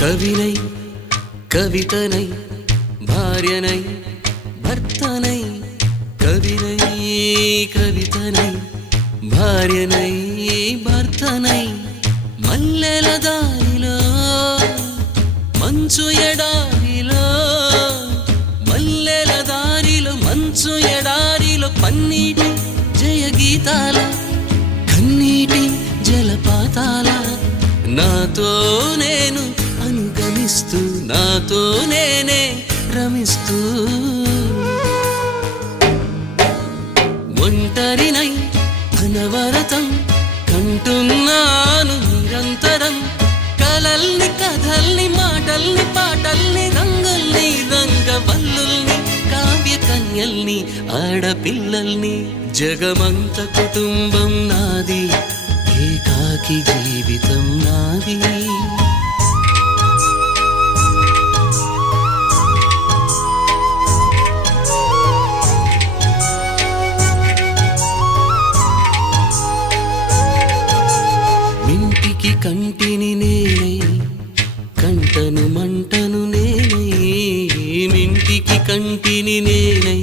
కవినై కవితనై భార్యనై భర్తనై కవినై కవితనై భార్యనై భర్తనై మల్లెల దారిలో మంచు ఎడారిలో మల్లెల దారిలో మంచు ఎడారిలో పన్నీటి జయ గీతాల కన్నీటి జలపాతాల నాతో నేను అనుగమిస్తూ నాతో నేనే రమిస్తూ ఒంటరినై అనవరతం కంటున్నాను నిరంతరం కలల్ని కథల్ని మాటల్ని పాటల్ని రంగుల్ని రంగవల్లుల్ని కావ్య కన్యల్ని ఆడపిల్లల్ని జగమంత కుటుంబం నాది ఏకాకి జీవితం నాది మింటికి కంటిని నేనై కంటను మంటను నేనై మింటికి కంటిని నేనై